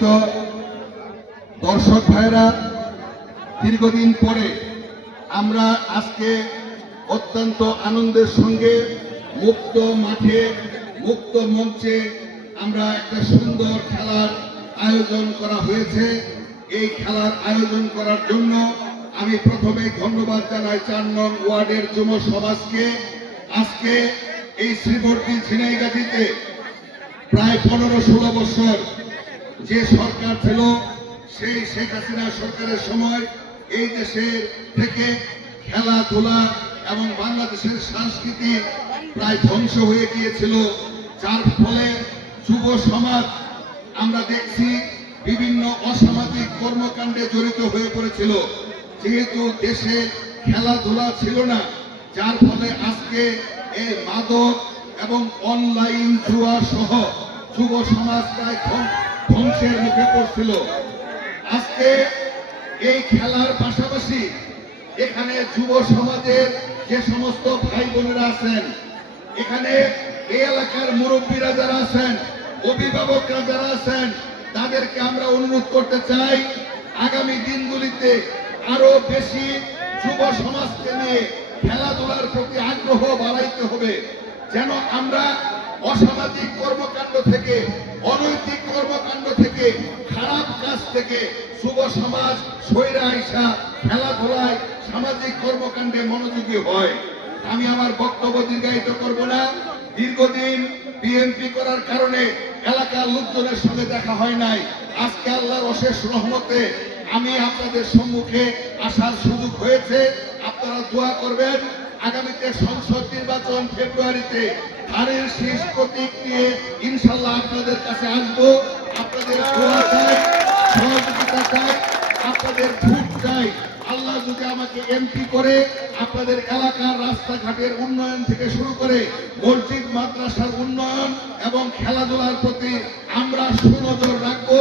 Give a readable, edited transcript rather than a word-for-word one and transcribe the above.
সম্মানিত দর্শক ভাইরা, দীর্ঘদিন পরে আমরা আজকে অত্যন্ত আনন্দের সঙ্গে মুক্ত মাঠে, মুক্ত মঞ্চে আমরা একটা সুন্দর খেলার আয়োজন করা হয়েছে। এই খেলার আয়োজন করার জন্য আমি প্রথমে ধন্যবাদ জানাই ৪ নং ওয়ার্ডের যুব সমাজকে। আজকে এই শ্রীবর্তী ঝিনাইগাজীতে প্রায় ১৫-১৬ বছর যে সরকার ছিল, সেই শেখ হাসিনা সরকারের সময় এই দেশের থেকে খেলাধুলা এবং বাংলাদেশের সংস্কৃতি প্রায় ধ্বংস হয়ে গিয়েছিল, যার ফলে যুব সমাজ আমরা দেখছি বিভিন্ন অসামাজিক কর্মকাণ্ডে জড়িত হয়ে পড়েছিল। যেহেতু দেশে খেলাধুলা ছিল না, যার ফলে আজকে এই মাদক এবং অনলাইন জুয়া সহ যুব সমাজ প্রায় ধ্বংসের মুখে পড়ছিল। আজকে এই খেলার পাশাপাশি এখানে যুব সমাজের যে সমস্ত ভাই বোনেরা আছেন, এখানে এই এলাকার মুরব্বীরা যারা আছেন, অভিভাবকরা যারা আছেন, তাদেরকে আমরা অনুরোধ করতে চাই আগামী দিনগুলিতে আরো বেশি যুব সমাজকে নিয়ে খেলাধুলার প্রতি আগ্রহ বাড়াইতে হবে, যেন আমরা অসামাজিক কর্মকাণ্ড থেকে, অনৈতিক কর্মকাণ্ড থেকে, খারাপ কাজ থেকে যুব সমাজ সইরা আইসা খেলাধুলায় সামাজিক কর্মকাণ্ডে মনোযোগী হয়। আমি আমার বক্তব্য দীর্ঘায়িত করব না। দীর্ঘদিন বিএনপি করার কারণে এলাকার লোকজনের সঙ্গে দেখা হয় নাই। আজকে আল্লাহর অশেষ রহমতে আমি আপনাদের সম্মুখে আসার সুযোগ হয়েছে। আপনারা দোয়া করবেন। আগামীতে সংসদ নির্বাচন ফেব্রুয়ারিতে ধানের শীষ প্রতীক নিয়ে ইনশাল্লাহ আপনাদের কাছে আসবো। আপনাদের দোয়া চাই, সহযোগিতা চাই, আপনাদের ভোট চাই। আল্লাহ যদি আমাকে এমপি করে আপনাদের এলাকার রাস্তাঘাটের উন্নয়ন থেকে শুরু করে মসজিদ মাদ্রাসার উন্নয়ন এবং খেলাধুলার প্রতি আমরা সুনজর রাখবো।